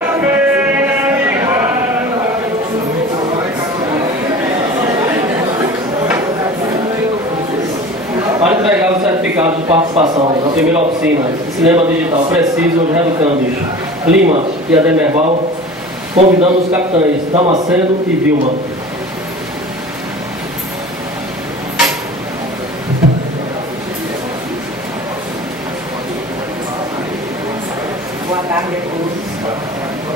Para entregar o certificado de participação na primeira oficina de cinema digital Preciso os Reeducandos Lima e Ademerval, convidamos os capitães Damasceno e Vilma. Boa tarde a todos.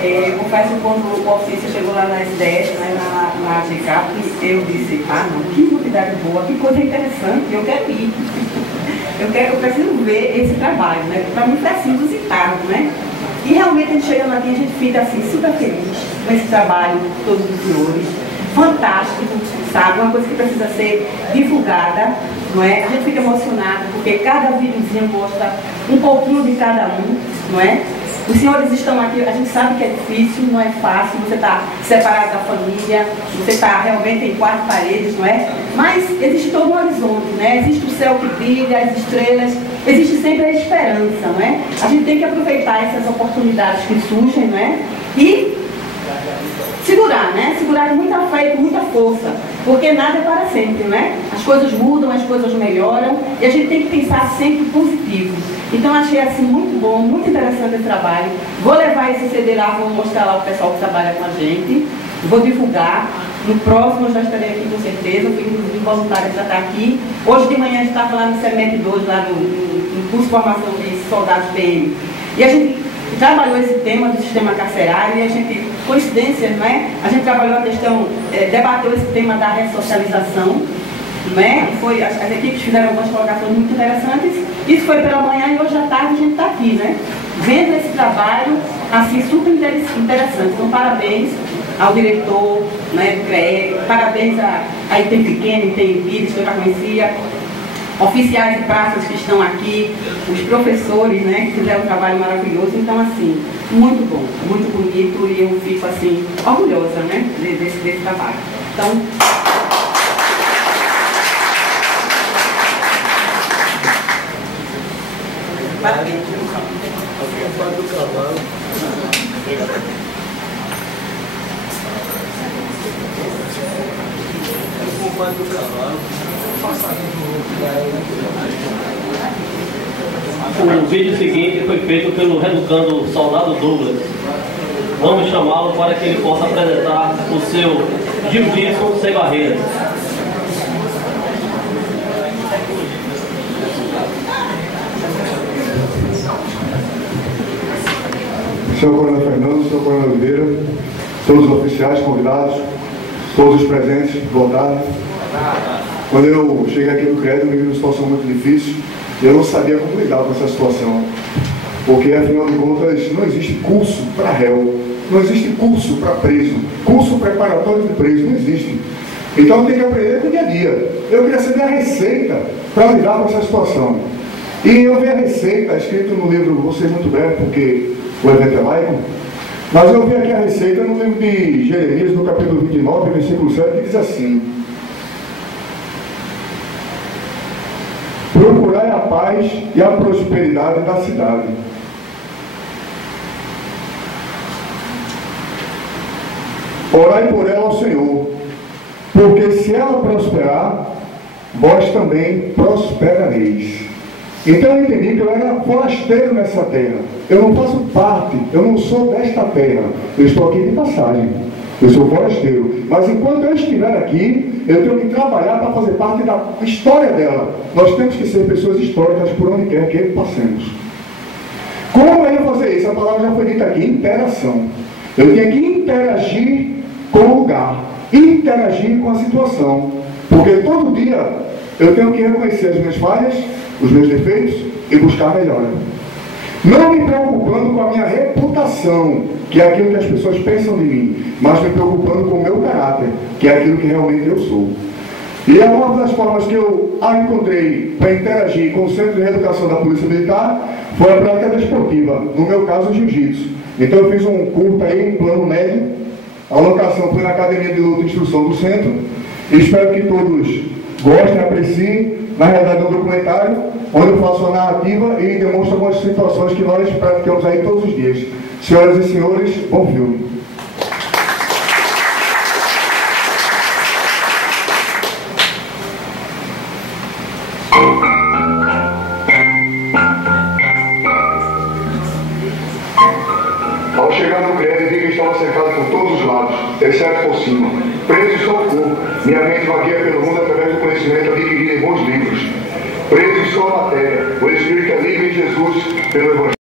Eu confesso que quando o ofício chegou lá na SDS, né, na GCAP, eu disse, não, que novidade boa, que coisa interessante, eu quero ir. Eu preciso ver esse trabalho, né? Para mim foi assim, inusitado, né? E realmente a gente chegando aqui, a gente fica assim, super feliz com esse trabalho, todos os senhores. Fantástico, sabe? Uma coisa que precisa ser divulgada, não é? A gente fica emocionado, porque cada videozinho mostra um pouquinho de cada um, não é? Os senhores estão aqui, a gente sabe que é difícil, não é fácil, você está separado da família, você está realmente em 4 paredes, não é? Mas existe todo um horizonte, né? Existe o céu que brilha, as estrelas, existe sempre a esperança, não é? A gente tem que aproveitar essas oportunidades que surgem, não é? E segurar, né? Segurar com muita fé e com muita força, porque nada é para sempre, né? As coisas mudam, as coisas melhoram e a gente tem que pensar sempre positivo. Então achei assim muito bom, muito interessante esse trabalho. Vou levar esse CD lá, vou mostrar lá o pessoal que trabalha com a gente, vou divulgar. No próximo eu já estarei aqui com certeza, eu fui inclusive voluntária para estar aqui. Hoje de manhã a gente estava lá no CEMET 2, lá no curso de formação de soldados PM. E a gente trabalhou esse tema do sistema carcerário e a gente, coincidência, não é? A gente trabalhou a questão, debateu esse tema da ressocialização, não é? E as equipes fizeram algumas colocações muito interessantes. Isso foi pela manhã e hoje à tarde a gente está aqui, né? Vendo esse trabalho, assim, super interessante. Então, parabéns ao diretor, né, do CREE, parabéns a Item Pequeno, Item Pires, que eu já conhecia, oficiais de praças que estão aqui, os professores, né, que fizeram um trabalho maravilhoso. Então, assim, muito bom, muito bonito e eu fico, assim, orgulhosa, né, desse trabalho. Então, parabéns. O vídeo seguinte foi feito pelo reeducando Soldado Douglas. Vamos chamá-lo para que ele possa apresentar o seu Jiu-Jitsu sem barreiras. Senhor Coronel Fernando, senhor Coronel Oliveira, todos os oficiais convidados, todos os presentes, boa tarde. Quando eu cheguei aqui no CRED, eu me vi numa situação muito difícil e eu não sabia como lidar com essa situação. Porque, afinal de contas, não existe curso para réu, não existe curso para preso, curso preparatório de preso, não existe. Então eu tenho que aprender com o dia a dia. Eu queria saber a receita para lidar com essa situação. E eu vi a receita, escrito no livro, vou ser muito breve porque o evento é laico, mas eu vi aqui a receita no livro de Jeremias, no capítulo 29, versículo 7, que diz assim: procurai a paz e a prosperidade da cidade. Orai por ela ao Senhor, porque se ela prosperar, vós também prosperareis. Então eu entendi que eu era forasteiro nessa terra. Eu não faço parte, eu não sou desta terra. Eu estou aqui de passagem. Eu sou forasteiro. Mas enquanto eu estiver aqui, eu tenho que trabalhar para fazer parte da história dela. Nós temos que ser pessoas históricas por onde quer que passemos. Como eu ia fazer isso? A palavra já foi dita aqui, interação. Eu tinha que interagir com o lugar, interagir com a situação. Porque todo dia eu tenho que reconhecer as minhas falhas, os meus defeitos e buscar melhora. Não me preocupando com a minha reputação, que é aquilo que as pessoas pensam de mim, mas me preocupando com o meu caráter, que é aquilo que realmente eu sou. E uma das formas que eu encontrei para interagir com o Centro de Reeducação da Polícia Militar foi a prática desportiva, no meu caso o jiu-jitsu. Então eu fiz um curso aí em plano médio, a locação foi na Academia de Luta e Instrução do Centro, e espero que todos gostem, apreciem. Na realidade é um documentário onde eu faço a narrativa e demonstro algumas situações que nós praticamos aí todos os dias. Senhoras e senhores, bom filme. Ao chegar no prédio, vi que estava cercado por todos os lados, exceto por cima. Preso só o corpo, minha mente vagueia pelo mundo através do conhecimento adquirido em bons livros. Preso só a matéria, o Espírito é livre em Jesus pelo Evangelho.